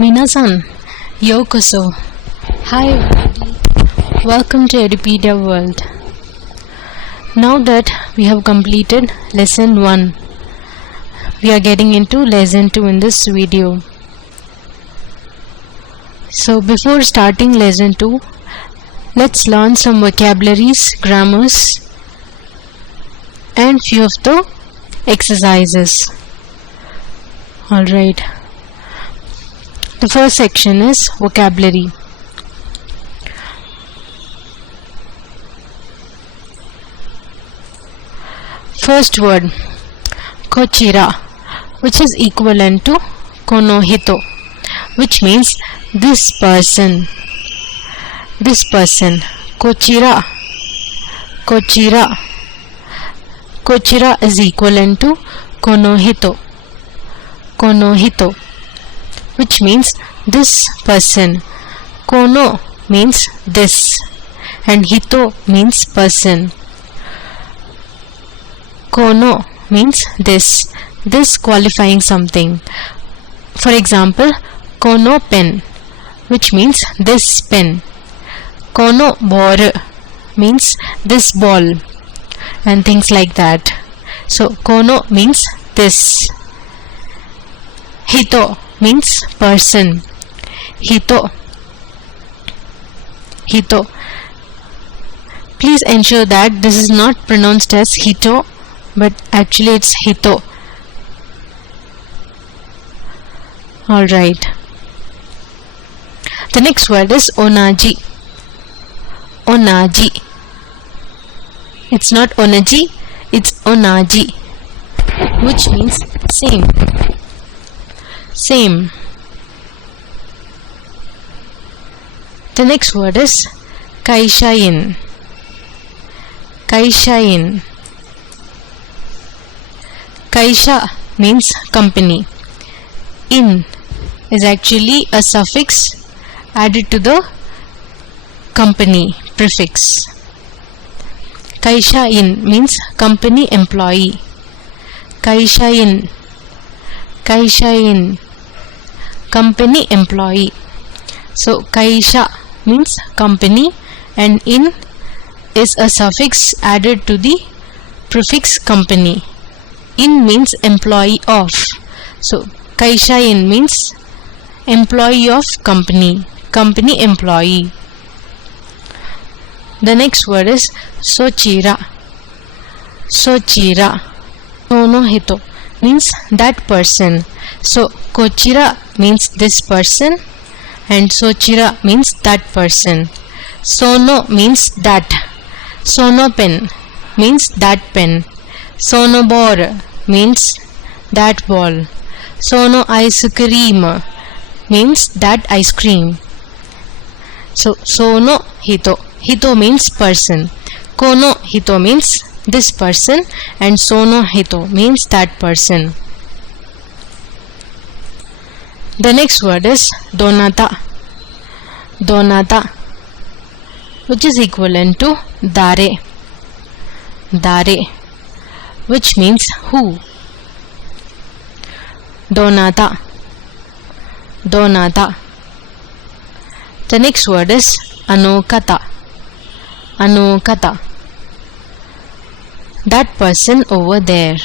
Minasan, Yokoso. Hi everybody, welcome to Edupedia World. Now that we have completed lesson 1, we are getting into lesson 2 in this video. So before starting lesson 2, let's learn some vocabularies, grammars and few of the exercises. Alright. The first section is vocabulary. First word, kochira, which is equivalent to konohito, which means this person. This person. Kochira. Kochira. Kochira is equivalent to konohito. Konohito, which means this person. Kono means this and hito means person. Kono means this qualifying something. For example, kono pen, which means this pen. Kono ball means this ball and things like that. So kono means this. Hito means person. Hito. Hito. Please ensure that this is not pronounced as hito, but actually it's hito. Alright. The next word is onaji. Onaji. It's not onaji, it's onaji, which means same. Same. The next word is kaishain. Kaishain. Kaisha means company. In is actually a suffix added to the company prefix. Kaishain means company employee. Kaishain. Kaishain. Company employee. So kaisha means company and in is a suffix added to the prefix company. In means employee of. So kaishain means employee of company. Company employee. The next word is sochira. Sochira. Sonohito means that person. So kochira means this person and sochira means that person. Sono means that. Sono pen means that pen. Sono ball means that ball. Sono ice cream means that ice cream. So sono hito. Hito means person. Kono hito means this person and sono hito means that person. The next word is donata. Donata, which is equivalent to dare. Dare, which means who. Donata. Donata. The next word is anokata. Anokata, that person over there.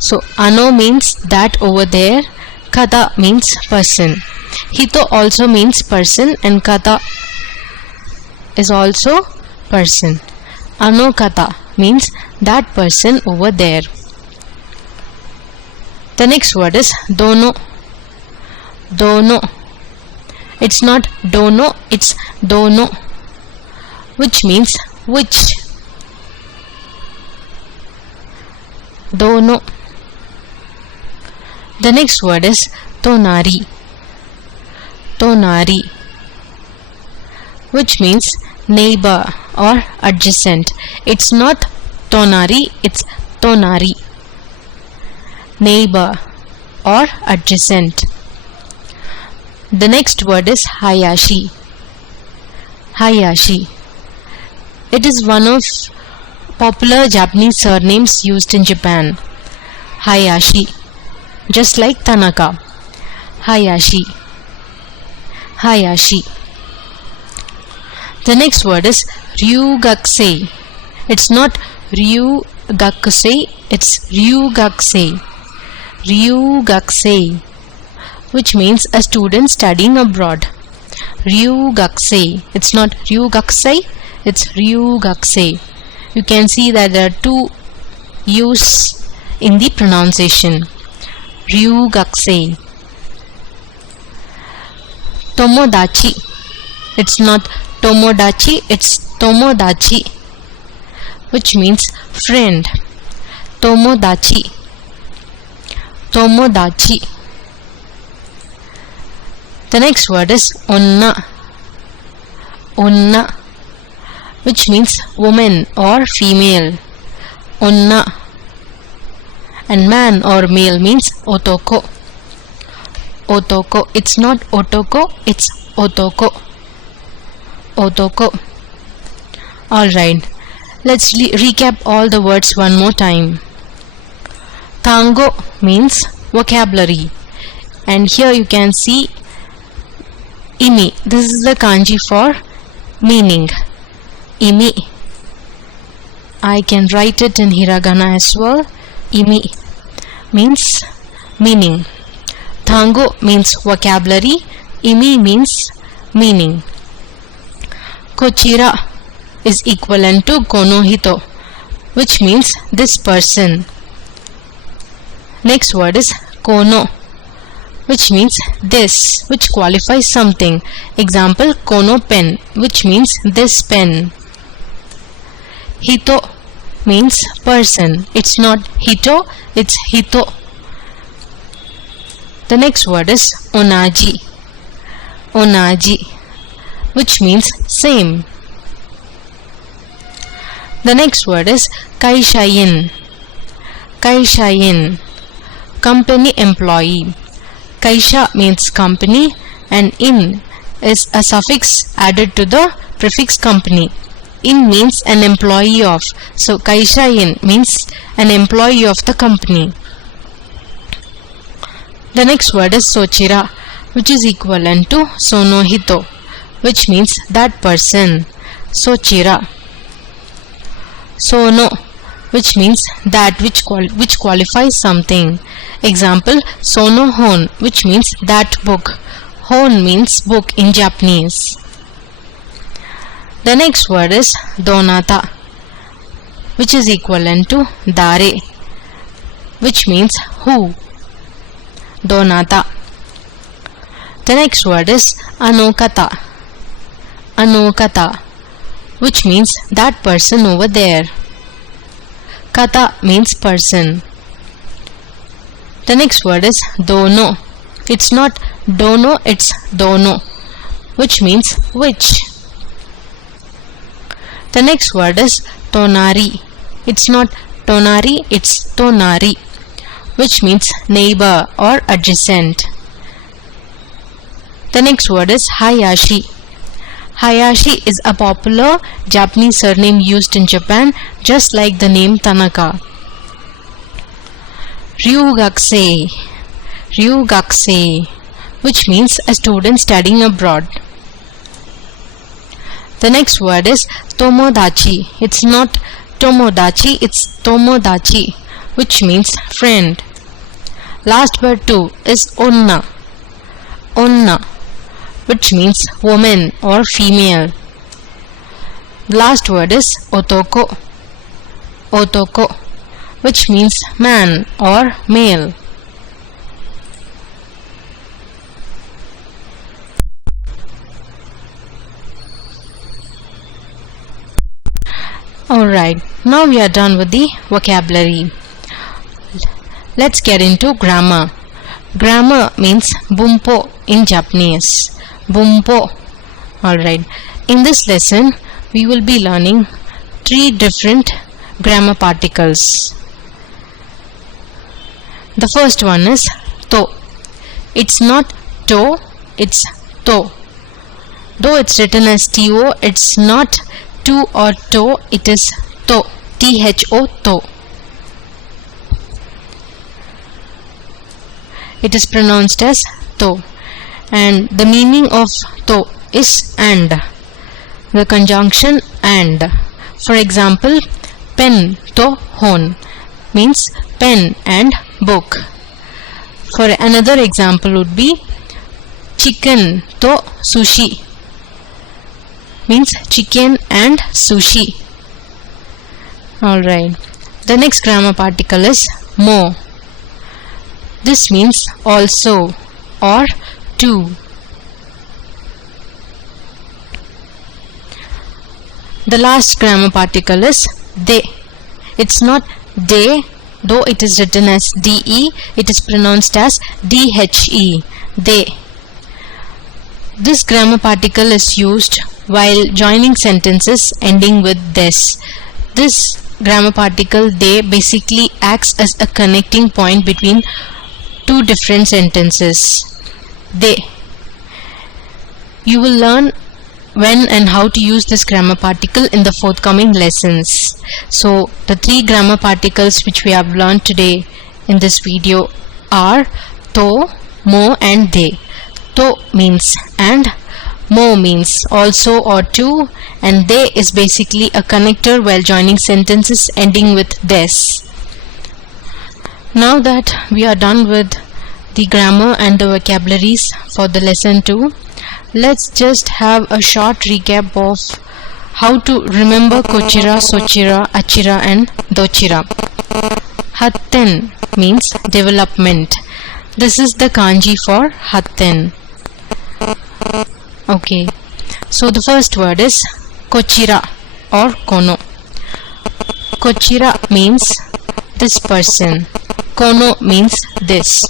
So ano means that over there, kata means person. Hito also means person and kata is also person. Anokata means that person over there. The next word is dono. Dono. It's not dono, it's dono, which means which. Dono. The next word is tonari. Tonari, which means neighbor or adjacent. It's not tonari, it's tonari. Neighbor or adjacent. The next word is hayashi. Hayashi. It is one of popular Japanese surnames used in Japan. Hayashi, just like Tanaka. Hayashi. Hayashi. The next word is Ryugakusei. It's not Ryugakusei, it's Ryugakusei. Ryugakusei, which means a student studying abroad. Ryugakusei. It's not Ryugakusei, it's Ryugakusei. You can see that there are two U's in the pronunciation. Ryugakusei. Tomodachi. It's not Tomodachi, it's Tomodachi, which means friend. Tomodachi. Tomodachi. The next word is Onna. Onna, which means woman or female. Onna. And man or male means Otoko. Otoko. It's not Otoko, it's Otoko. Otoko. Alright, let's recap all the words one more time. Tango means vocabulary, and here you can see Imi. This is the kanji for meaning. Imi. I can write it in hiragana as well. Imi means meaning. Tango means vocabulary. Imi means meaning. Kochira is equivalent to konohito, which means this person. Next word is kono, which means this, which qualifies something. Example, kono pen, which means this pen. Hito means person. It's not hito, it's hito. The next word is onaji. Onaji, which means same. The next word is kaishain. Kaishain, company employee. Kaisha means company and in is a suffix added to the prefix company. In means an employee of. So kaishain means an employee of the company. The next word is sochira, which is equivalent to sonohito, which means that person. Sochira. Sono, which means that which qualifies something. Example, sono hon, which means that book. Hon means book in Japanese. The next word is donata, which is equivalent to dare, which means who. Donata. The next word is anokata. Anokata, which means that person over there. Kata means person. The next word is dono. It's not dono, it's dono, which means which. The next word is tonari. It's not tonari, it's tonari, which means neighbor or adjacent. The next word is Hayashi. Hayashi is a popular Japanese surname used in Japan, just like the name Tanaka. Ryugakusei. Ryugakusei, which means a student studying abroad. The next word is Tomodachi. It's not Tomodachi, it's Tomodachi, which means friend. Last word too is Onna. Onna, which means woman or female. The last word is Otoko. Otoko, which means man or male. Alright, now we are done with the vocabulary. Let's get into grammar. Grammar means bumpo in Japanese. Bumpo. Alright, in this lesson we will be learning 3 different grammar particles. The first one is to. It's not to, it's to. Though it's written as to, it's not to or to, it is to. T-H-O, to. It is pronounced as to, and the meaning of to is and, the conjunction and. For example, pen to hon means pen and book. For another example would be chicken to sushi means chicken and sushi. Alright, the next grammar particle is mo. This means also or too. The last grammar particle is de. It's not de, though it is written as de, it is pronounced as dhe, de. This grammar particle is used while joining sentences ending with des. This grammar particle de basically acts as a connecting point between two different sentences. De. You will learn when and how to use this grammar particle in the forthcoming lessons. So the three grammar particles which we have learned today in this video are to, mo and de. To means and, mo means also or too, and de is basically a connector while joining sentences ending with des. Now that we are done with the grammar and the vocabularies for the lesson 2, let's just have a short recap of how to remember kochira, sochira, achira and dochira. Hatten means development. This is the kanji for hatten. Okay, so the first word is kochira or kono. Kochira means this person, kono means this.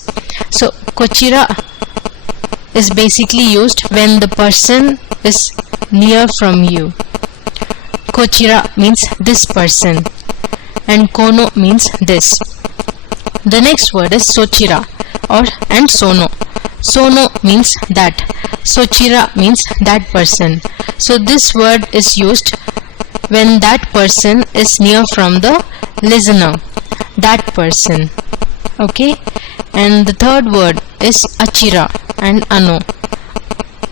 So kochira is basically used when the person is near from you. Kochira means this person and kono means this. The next word is sochira and sono. Sono means that. Sochira means that person. So this word is used when that person is near from the listener. That person. Okay. And the third word is achira and ano.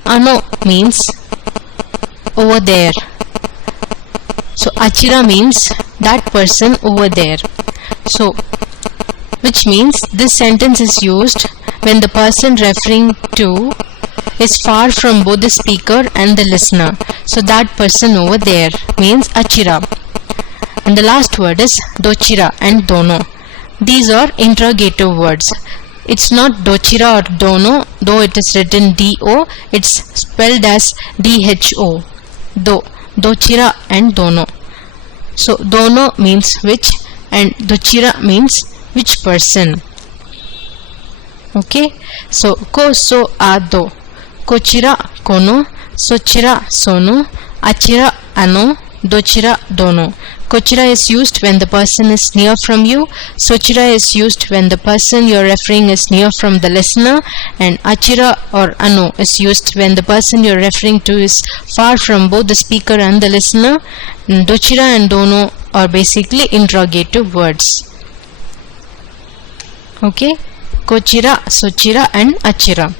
Ano means over there. So achira means that person over there. So which means this sentence is used when the person referring to is far from both the speaker and the listener. So that person over there means achira. And the last word is dochira and dono. These are interrogative words. It's not dochira or dono, though it is written do, it's spelled as dho. Do, dochira and dono. So dono means which and dochira means which person. Okay, so ko, so, a, do. Kochira, kono. Sochira, sono. Achira, ano. Dochira, dono. Kochira is used when the person is near from you. Sochira is used when the person you are referring is near from the listener. And achira or ano is used when the person you are referring to is far from both the speaker and the listener. And dochira and dono are basically interrogative words. Okay, kochira, sochira and achira.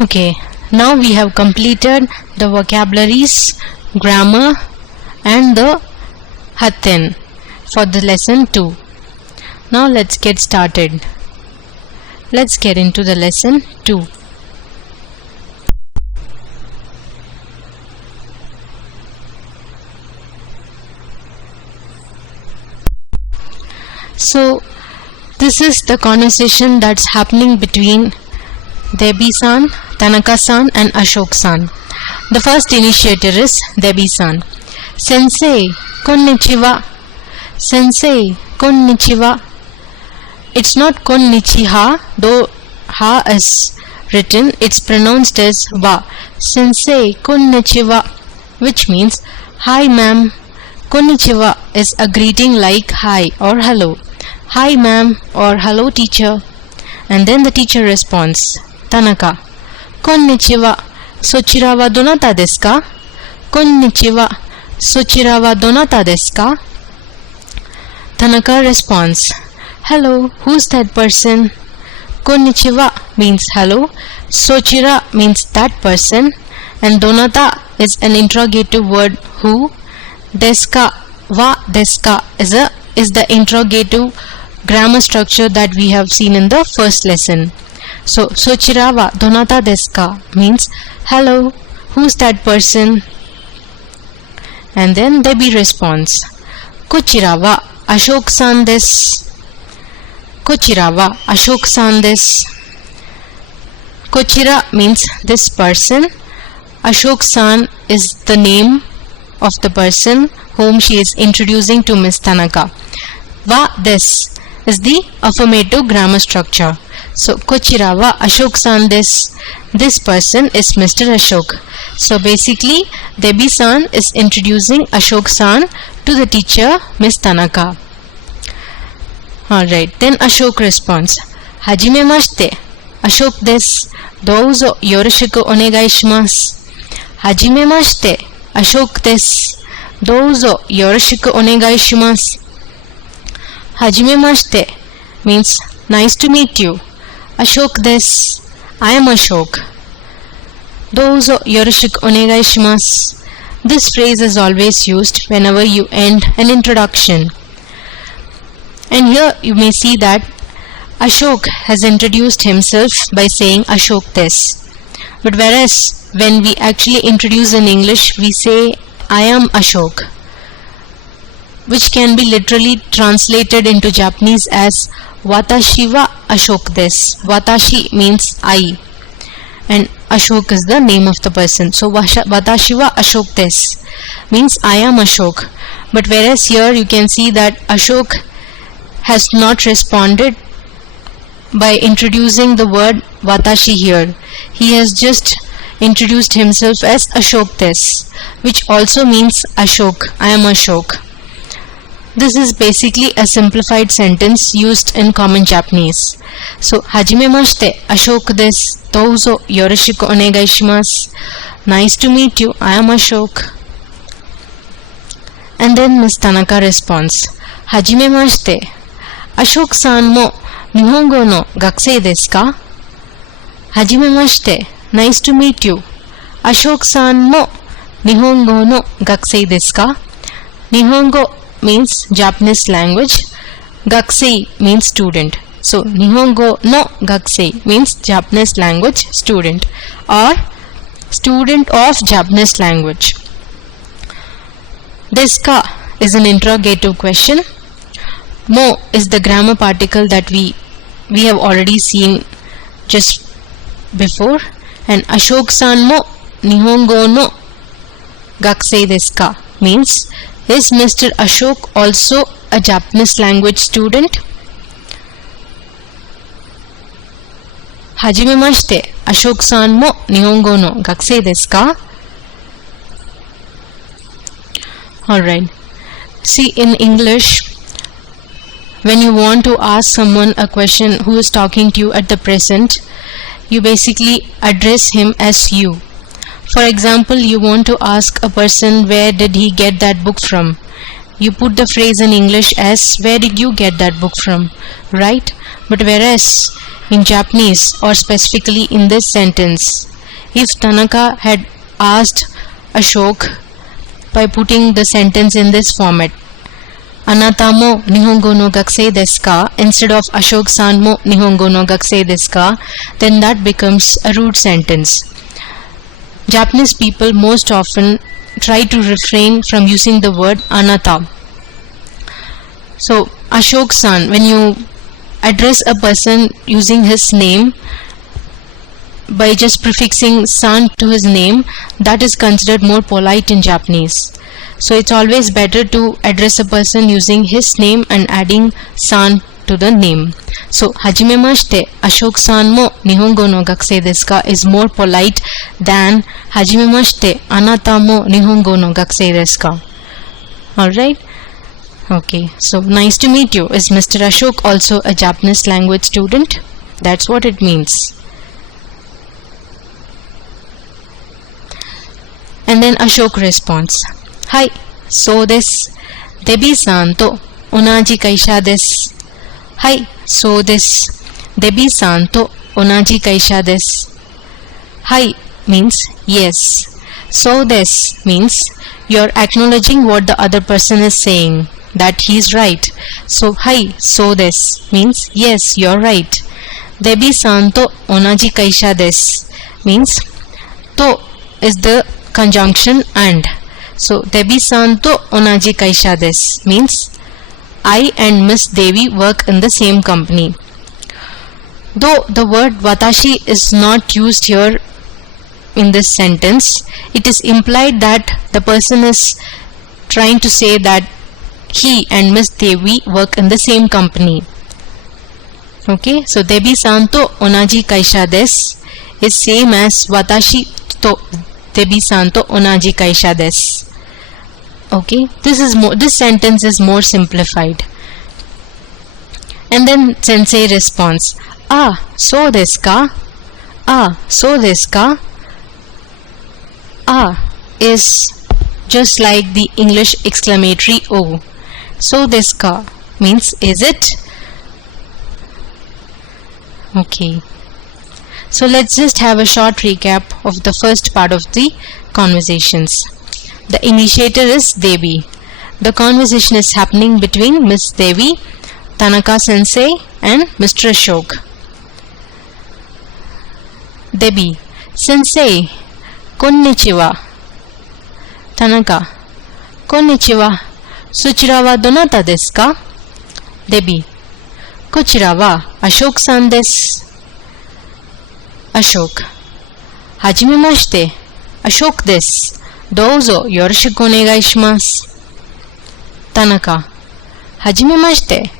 Okay, now we have completed the vocabularies, grammar and the hatten for the lesson 2. Now let's get started. Let's get into the lesson 2. So this is the conversation that's happening between Debi-san, Tanaka-san and Ashok-san. The first initiator is Debi-san. Sensei, konnichiwa. Sensei, konnichiwa. It's not konnichiha, though ha is written, it's pronounced as wa. Sensei, konnichiwa, which means hi ma'am. Konnichiwa is a greeting like hi or hello. Hi ma'am or hello teacher. And then the teacher responds, Tanaka, konnichiwa, sochira wa donata desu ka? Konnichiwa, sochira wa donata desu ka? Tanaka responds, hello, who's that person? Konnichiwa means hello, sochira means that person, and donata is an interrogative word who, deska wa deska is the interrogative grammar structure that we have seen in the first lesson. So sochira wa donata desu ka means hello, who's that person? And then there be response. Kochira wa Ashok-san desu. Kochira wa Ashok-san desu. Kochira means this person. Ashok-san is the name of the person whom she is introducing to Miss Tanaka. Wa desu is the affirmative grammar structure. So Kochira wa Ashok-san desu. This person is Mr. Ashok. So basically Debi-san is introducing Ashok-san to the teacher Miss Tanaka. Alright, then Ashok responds. Hajimemashite, Ashok desu. Douzo yoroshiku onegai shimasu. Hajimemashite, Ashok desu. Douzo yoroshiku onegai shimasu. Hajimemashite means nice to meet you. Ashok desu. I am Ashok. Douzo yoroshiku onegai shimasu. This phrase is always used whenever you end an introduction. And here you may see that Ashok has introduced himself by saying Ashok desu. But whereas when we actually introduce in English, we say I am Ashok, which can be literally translated into Japanese as Watashi wa Ashok desu. Watashi means I, and Ashok is the name of the person. So Watashi wa Ashok desu means I am Ashok. But whereas here you can see that Ashok has not responded by introducing the word Watashi here. He has just introduced himself as Ashok desu, which also means Ashok. I am Ashok. This is basically a simplified sentence used in common Japanese. So, Hajimemashite, Ashok desu. Douzo yoroshiku onegai shimasu. Nice to meet you. I am Ashok. And then Miss Tanaka responds. Hajimemashite. Ashok-san mo Nihongo no gakusei desu ka? Hajimemashite. Nice to meet you. Ashok-san mo Nihongo no gakusei desu ka? Nihongo means Japanese language. Gakusei means student. So Nihongo no gakusei means Japanese language student or student of Japanese language. Desu ka is an interrogative question. Mo is the grammar particle that we have already seen just before, and Ashok-san mo Nihongo no gakusei desu ka means is Mr. Ashok also a Japanese language student? Hajimemashite, Ashok-san mo Nihongo no gakusei desu ka? Alright. See, in English, when you want to ask someone a question who is talking to you at the present, you basically address him as you. For example, you want to ask a person where did he get that book from. You put the phrase in English as where did you get that book from, right? But whereas in Japanese, or specifically in this sentence, if Tanaka had asked Ashok by putting the sentence in this format, Anata mo Nihongo no gakusei desu ka, instead of Ashok-san mo Nihongo no gakusei desu ka, then that becomes a rude sentence. Japanese people most often try to refrain from using the word anata. So Ashok-san, when you address a person using his name by just prefixing san to his name, that is considered more polite in Japanese. So it's always better to address a person using his name and adding san to the name. So Hajimemashite, Ashok-san mo Nihongo no gakusei desu ka is more polite than Hajimemashite, Anata mo Nihongo no gakusei desu ka. Alright? Okay, so nice to meet you. Is Mr. Ashok also a Japanese language student? That's what it means. And then Ashok responds, Hi, so desu. Debi-san to onaji kaisha desu. はいそうです。デビさんと同じ会社です。はい means yes. So this means you're acknowledging what the other person is saying, that he's right. So hi, so this means yes, you're right. Debi san to onaji kaisha desu means to is the conjunction and. So Debi san to onaji kaisha desu means I and Miss Devi work in the same company. Though the word watashi is not used here in this sentence, it is implied that the person is trying to say that he and Miss Devi work in the same company. Okay, so Debi san to onaji kaisha desu is same as watashi to Debi san to onaji kaisha desu. Okay, this sentence is more simplified. And then sensei responds, ah, so desu ka? Ah, so desu ka? Ah is just like the English exclamatory O. So desu ka means is it? Okay. So let's just have a short recap of the first part of the conversations. The initiator is Devi. The conversation is happening between Miss Devi, Tanaka sensei and Mr. Ashok. Devi, sensei, konnichiwa. Tanaka, konnichiwa. Suchira wa donata desu ka? Devi, kochira wa Ashok-san desu. Ashok, hajimemashite, Ashok desu. Douzo yoroshiku onegai shimasu. Tanaka, hajimemashite.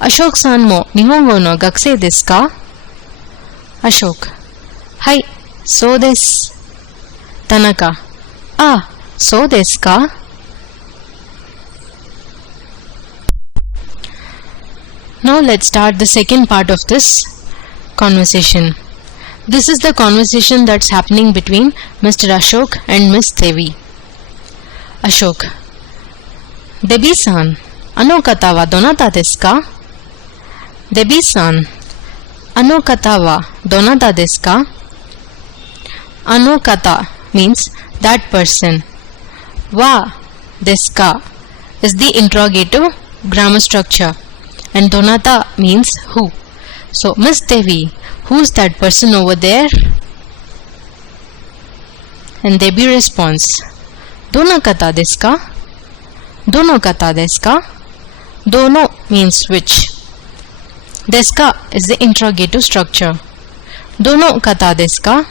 Ashok-san mo Nihongo no gakusei desu ka? Ashok, hai, so desu. Tanaka, ah, so desu ka? Now let's start the second part of this conversation. This is the conversation that's happening between Mr. Ashok and Miss Devi. Ashok, Debi-san, ano kata wa donata desu ka? Debi-san, ano kata wa donata desu ka? Ano kata means that person. Wa desu ka is the interrogative grammar structure, and donata means who. So Miss Devi, who's that person over there? And Devi responds, Dono kata desu ka? Dono kata desu ka? Dono means which. Desu ka is the interrogative structure. Dono kata desu ka?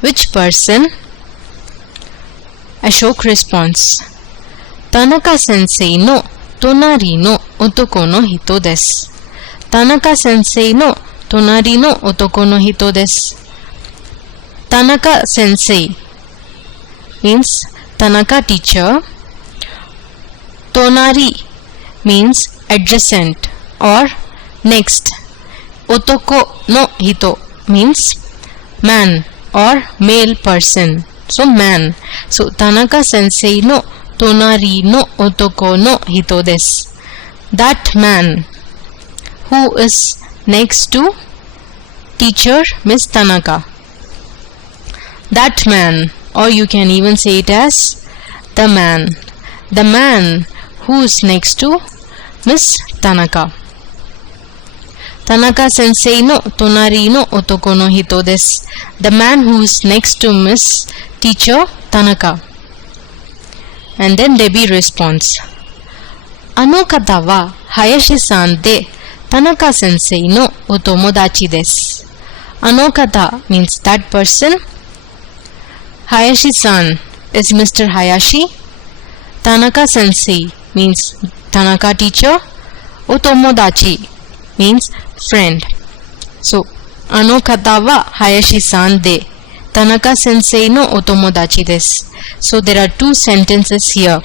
Which person? Ashok responds, Tanaka sensei no tonari no otoko no hito desu. Tanaka sensei no tonari no otoko no hito desu. Tanaka sensei means Tanaka teacher. Tonari means adjacent or next. Otoko no hito means man or male person. So man. So Tanaka sensei no tonari no otoko no hito desu. That man who is next to teacher Miss Tanaka. That man, or you can even say it as the man. The man who is next to Miss Tanaka. Tanaka sensei no tonari no otoko no hito desu. The man who is next to Miss Teacher Tanaka. And then Debbie responds, Ano kata wa Hayashi-san de Tanaka sensei no otomodachi desu. Ano kata means that person. Hayashi-san is Mr. Hayashi. Tanaka sensei means Tanaka teacher. Otomodachi means friend. So ano kata wa Hayashi-san de Tanaka sensei no otomodachi desu. So there are two sentences here.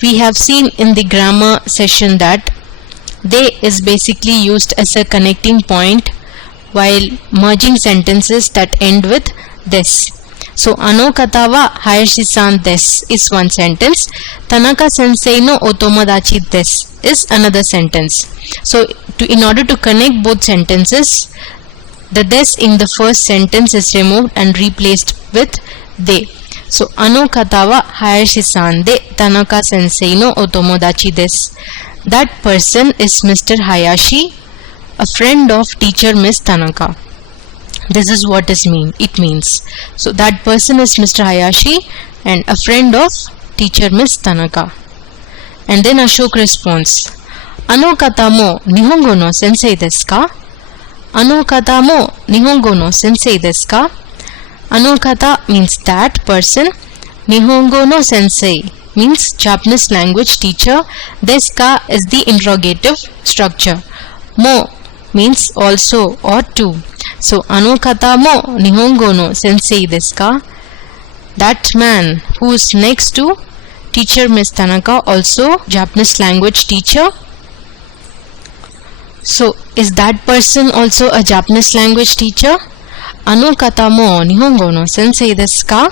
We have seen in the grammar session that de is basically used as a connecting point while merging sentences that end with this. So, ano kata wa Hayashi-san desu is one sentence. Tanaka sensei no otomodachi desu is another sentence. So, in order to connect both sentences, the des in the first sentence is removed and replaced with de. So, ano kata wa Hayashi-san de Tanaka sensei no otomodachi desu. That person is Mr. Hayashi, a friend of teacher Miss Tanaka. This is what it means. So, that person is Mr. Hayashi and a friend of teacher Miss Tanaka. And then Ashok responds, ano kata mo Nihongo no sensei desu ka? Ano kata mo Nihongo no sensei desu ka? Ano kata means that person. Nihongo no sensei means Japanese language teacher. Desu ka is the interrogative structure. Mo means also or to. So, ano kata mo Nihongo no sensei desu ka? That man who is next to teacher Miss Tanaka, also Japanese language teacher. So, is that person also a Japanese language teacher? Ano kata mo Nihongo no sensei desu ka?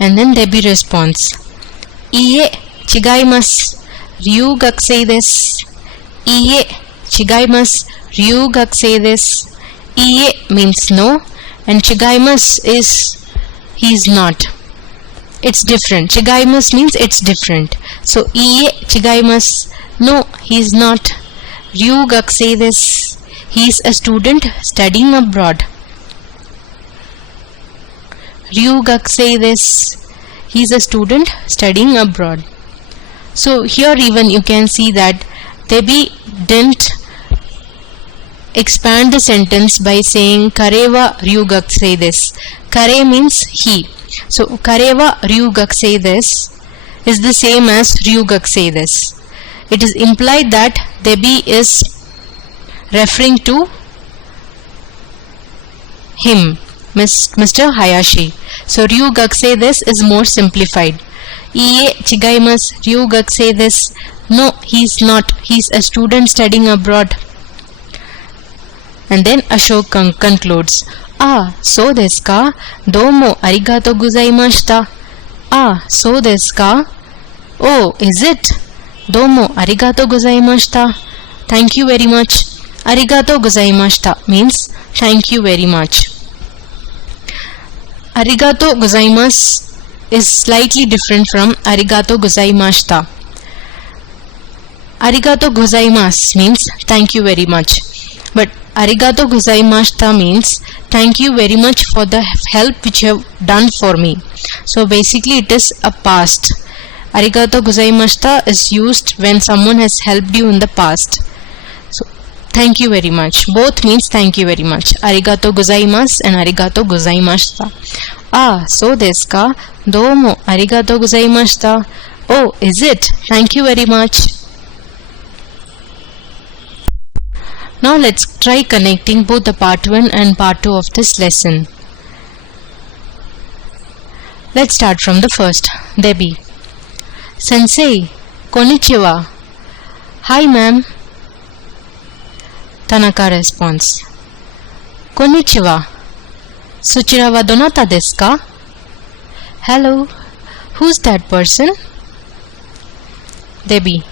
And then Debbie responds, Iie, chigaimasu. Ryu gakusei desu. Iie, chigaimasu. Ryu gakusei desu. Iie means no, and chigaimasu is he is not. It's different. Chigaimasu means it's different. So, Iie, chigaimasu. No, he is not. Ryu gakusei desu. He is a student studying abroad. Ryu gakusei desu. He is a student studying abroad. So, here even you can see that Debbie didn't expand the sentence by saying kare wa ryu gakusei desu. Kare means he. So, kare wa ryu gakusei desu is the same as ryu gakusei desu. It is implied that Debbie is referring to him, Mr. Hayashi. So, ryu gakusei desu is more simplified. Iie, chigaimasu. Ryu gakusei desu. No, he is not. He is a student studying abroad. And then Ashok concludes, Ah, so desu ka? Doumo arigatou gozaimashita. Ah, so desu ka? Oh, is it? Doumo arigatou gozaimashita. Thank you very much. Arigatou gozaimashita means thank you very much. Arigatou gozaimasu is slightly different from arigatou gozaimashita. Arigatou gozaimasu means thank you very much. But arigatou gozaimashita means thank you very much for the help which you have done for me. So basically it is a past. Arigatou gozaimashita is used when someone has helped you in the past. So thank you very much. Both means thank you very much. Arigatou gozaimasu and arigatou gozaimashita. Ah, so desu ka? Doumo arigatou gozaimashita. Oh, is it? Thank you very much. Now let's try connecting both the part 1 and part 2 of this lesson. Let's start from the first. Debbie. Sensei, konnichiwa. Hi ma'am. Tanaka responds. Konnichiwa. Suchira wa donata desu ka? Hello. Who's that person? Debbie.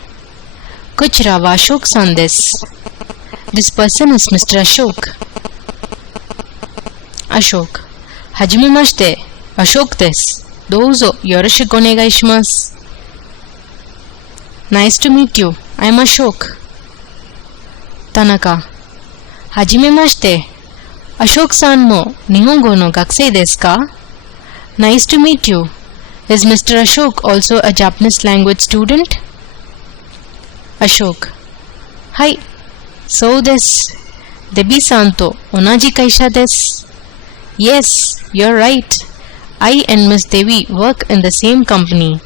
Kochira wa Ashok-san desu. This person is Mr. Ashok. Ashok. Hajimemashite. Ashok desu. Douzo yoroshiku onegai shimasu. Nice to meet you. I am Ashok. Tanaka. Hajimemashite. Ashok-san mo Nihongo no gakusei desu ka? Nice to meet you. Is Mr. Ashok also a Japanese language student? Ashok. Hai. So desu. Debbie-san to onaji kaisha desu. Yes, you're right. I and Miss Devi work in the same company.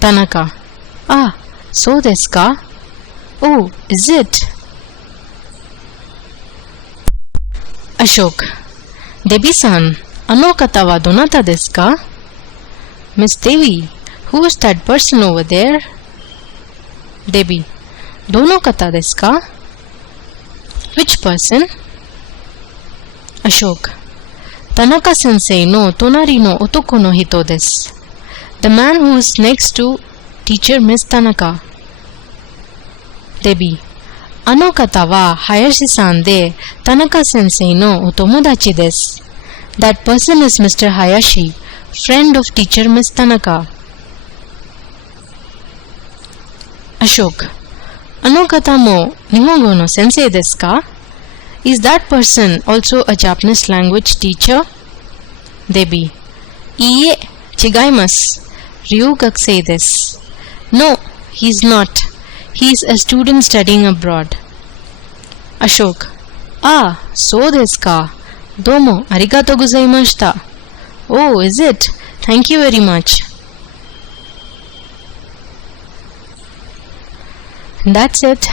Tanaka. Ah, so desu ka? Oh, is it? Ashok. Debbie-san, ano kata wa donata desu ka? Miss Devi, who is that person over there? Debbie. Dono kata desu ka? Which person? Ashok. Tanaka sensei no tonari no otoko no hito desu. The man who is next to teacher Miss Tanaka. Debbie. あの方は林さんで、田中先生のお友達です。That person is Mr. Hayashi, friend of teacher Miss Tanaka. Ashok. あの方も日本語の先生ですか? Is that person also a Japanese language teacher? Debbie. いいえ、違います。Ryu学生です。No, he is not. He is a student studying abroad. Ashok. ああ、そうですか。どうもありがとうございました。Oh, is it? Thank you very much. That's it.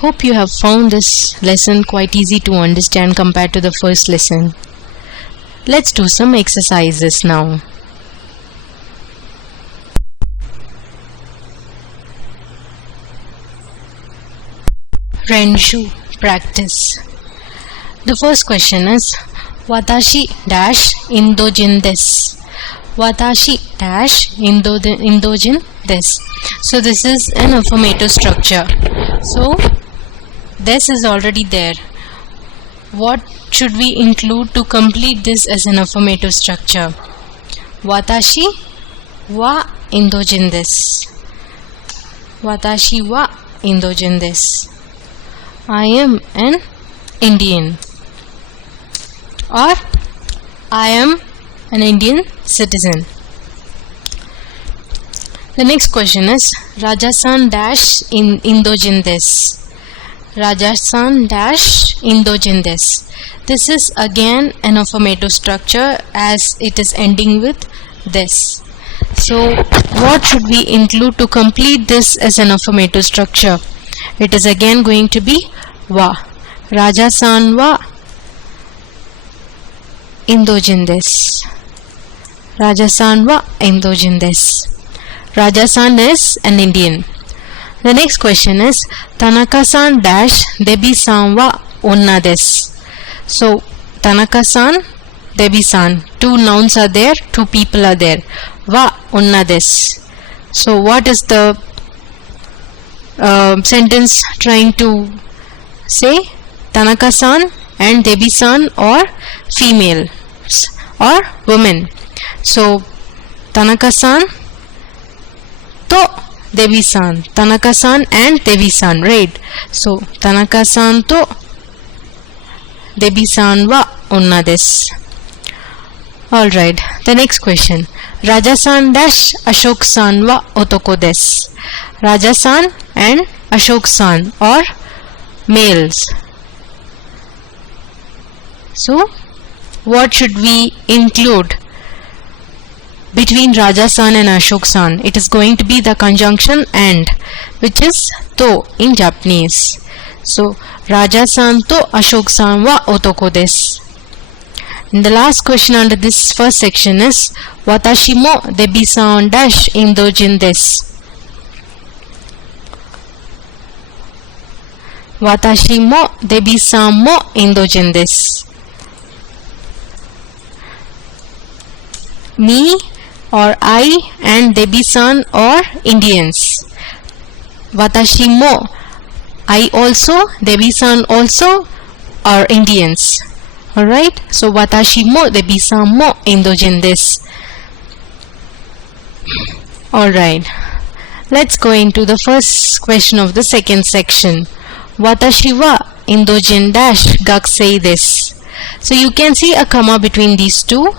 Hope you have found this lesson quite easy to understand compared to the first lesson. Let's do some exercises now. Renshu practice. The first question is Watashi dash indojin desu. Watashi dash indojin desu. So this is an affirmative structure. So this is already there. What should we include to complete this as an affirmative structure? Watashi wa indojin desu. Watashi wa indojin desu. I am an Indian, or I am an Indian citizen. The next question is Rajasan dash in indojin desu. Rajasan dash indojin desu. This is again an affirmative structure as it is ending with this. So what should we include to complete this as an affirmative structure? It is again going to be wa. Rajasan wa indojin desu. Rajasan wa indojin desu. Rajasan is an Indian. The next question is Tanaka-san dash Debbie-san wa onna desu. So Tanaka-san, Debbie-san, two nouns are there, two people are there. Wa onna desu. So what is the sentence trying to say? Tanaka-san and Debbie-san or females or women. So Tanaka-san to Debbie-san. Tanaka-san and Debbie-san, right? So Tanaka-san to Debbie-san wa onna desu. Alright, the next question. Raja-san dash Ashok-san wa otoko desu. Raja-san and Ashok-san or males. So what should we include between Raja-san and Ashok-san? It is going to be the conjunction and, which is to in Japanese. So Raja-san to Ashok-san wa otoko desu. And the last question under this first section is Watashi mo Debbie-san dash indojin desu. Watashi mo Debbie-san mo indojin desu. Me or I and Debbie-san or Indians. Watashi mo, I also, Debbie-san also are Indians. Alright, so Watashi mo Debbie-san mo indojin desu. Alright, let's go into the first question of the second section. Watashi wa indojin dash gakusei desu. So you can see a comma between these two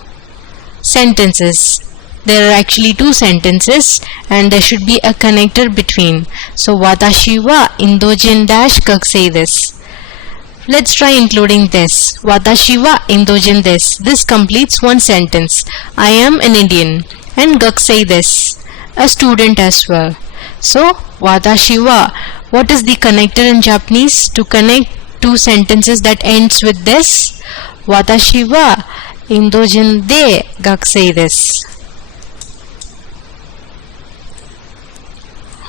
sentences. There are actually two sentences and there should be a connector between. So Watashi wa indojin dash gakusei desu. Let's try including this. Watashi wa indojin desu. This completes one sentence. I am an Indian. And gakusei desu, a student as well. So Watashi wa, what is the connector in Japanese to connect two sentences that ends with this? Watashi wa indojin de gakusei desu.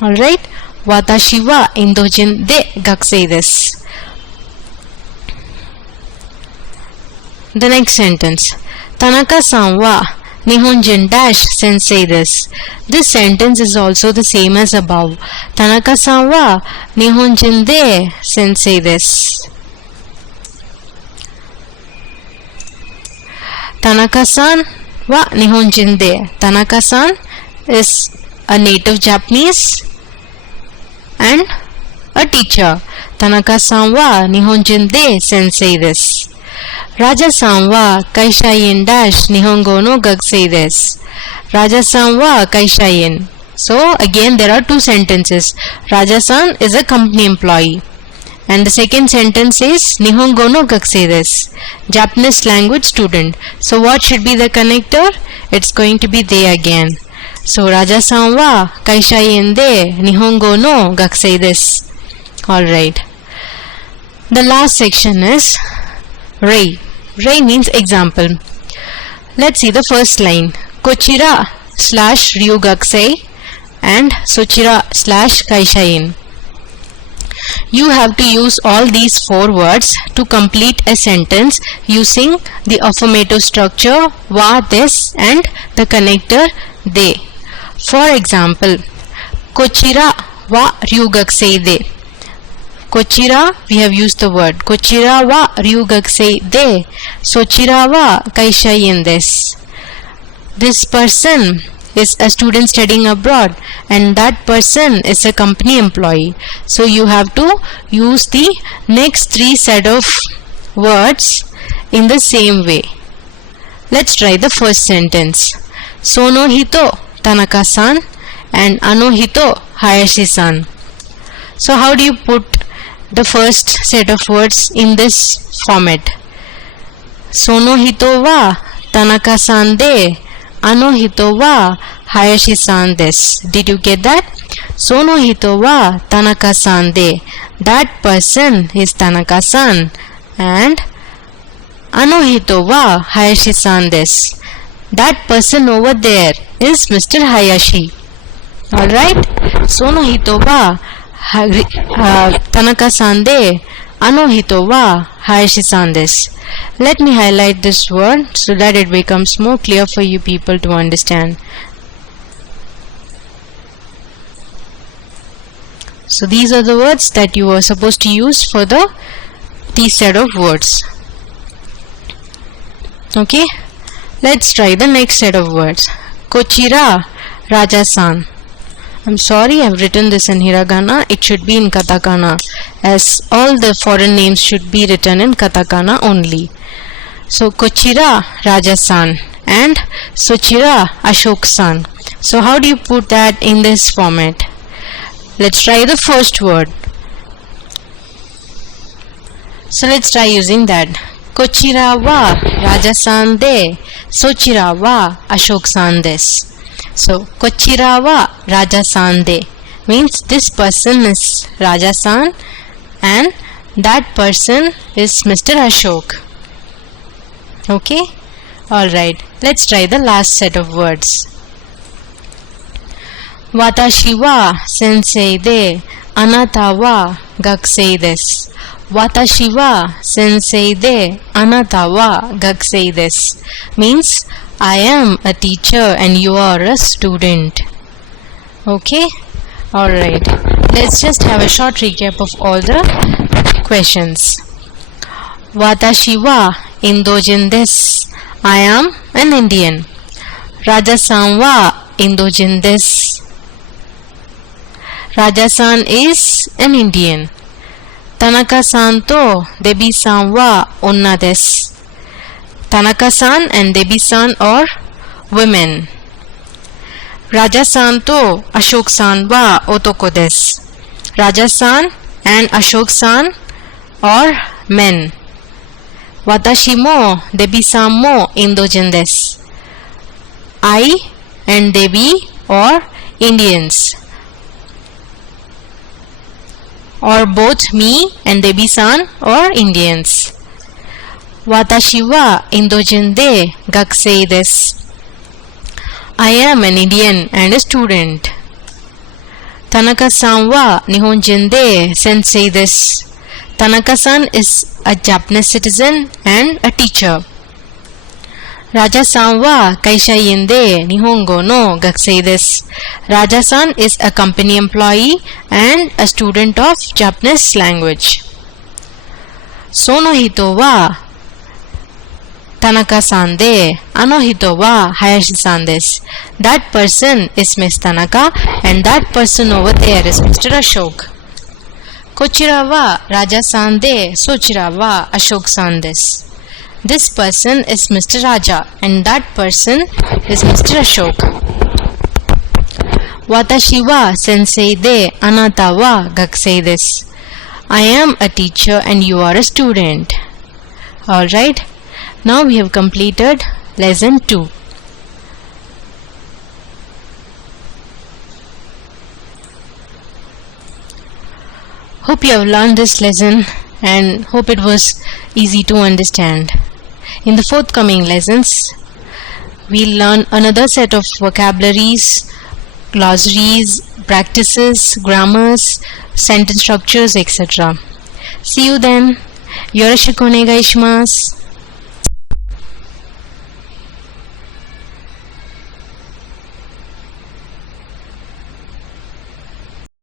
Alright, Watashi wa indojin de gakusei desu. The next sentence. Tanaka-san wa Nihonjin dash sensei this. This sentence is also the same as above. Tanaka-san wa Nihonjin de sensei this. Tanaka-san wa Nihonjin de. Tanaka-san is a native Japanese and a teacher. Tanaka-san wa Nihonjin de sensei this. Raja-san wa kaishain dash Nihongo no gakusei desu. Raja-san wa kaishain. So again there are two sentences. Raja-san is a company employee. And the second sentence is Nihongo no gakusei desu. Japanese language student. So what should be the connector? It's going to be they again. So Raja-san wa kaishain de Nihongo no gakusei desu. Alright. The last section is Rei. Rei means example. Let's see the first line. Kochira slash ryugakusei and sochira slash kaishain. You have to use all these four words to complete a sentence using the affirmative structure wa des and the connector de. For example, Kochira wa ryugakusei de. Kochira, we have used the word. Kochira wa ryugakusei de. Sochira wa kaishain desu. This person is a student studying abroad and that person is a company employee. So you have to use the next three set of words in the same way. Let's try the first sentence. Sono hito Tanaka-san and ano hito Hayashi-san. So how do you put the first set of words in this format? Sono hito wa Tanaka-san de ano hito wa Hayashi-san desu. Did you get that? Sono hito wa Tanaka-san de. That person is Tanaka-san and ano hito wa Hayashi-san desu. That person over there is Mr. Hayashi. Alright? Sono hito wa Tanaka-san de ano hito wa Hayashi-san desu. Let me highlight this word so that it becomes more clear for you people to understand. So these are the words that you are supposed to use for these set of words. Okay, let's try the next set of words. Kochira Raja-san. I'm sorry, I've written this in hiragana. It should be in katakana, as all the foreign names should be written in katakana only. So Kochira Raja-san and Sochira Ashok-san. So how do you put that in this format? Let's try the first word. So let's try using that. Kochira wa Raja-san de Sochira wa Ashok-san desu. So Kochira wa Raja-san de means this person is Raja-san and that person is Mr. Ashok. Okay? Alright, let's try the last set of words. Watashi wa sensei de anata wa gakusei desu. Watashi wa sensei de anata wa gakusei desu means I am a teacher and you are a student. Okay? Alright. Let's just have a short recap of all the questions. Watashi wa Indojin desu. I am an Indian. Raja-san wa Indojin desu. Raja-san is an Indian. Tanaka-san to Debi-san wa onna desu. Tanaka-san and Debi-san are women. Raja-san to Ashok-san wa otoko desu. Raja-san and Ashok-san are men. Watashi mo Debi-san mo Indojin desu. I and Debi are Indians. Or both me and Debi-san are Indians. Watashi wa Indojin de gakusei desu. I am an Indian and a student. Tanaka-san wa Nihonjin de sensei desu. Tanaka-san is a Japanese citizen and a teacher. Raja-san wa kaisha de Nihongo no gakusei desu. Raja-san is a company employee and a student of Japanese language. Sono hito wa Tanaka-san de ano hito wa Hayashi-san desu. That person is Miss Tanaka and that person over there is Mr. Ashok. Kochira wa Raja-san de sochira wa Ashok-san desu. This person is Mr. Raja and that person is Mr. Ashok. Watashi wa sensei de anata wa gakusei desu. I am a teacher and you are a student. Alright, now we have completed lesson 2. Hope you have learned this lesson and hope it was easy to understand. In the forthcoming lessons, we'll learn another set of vocabularies, glossaries, practices, grammars, sentence structures, etc. See you then. Yoroshiku onegai shimasu.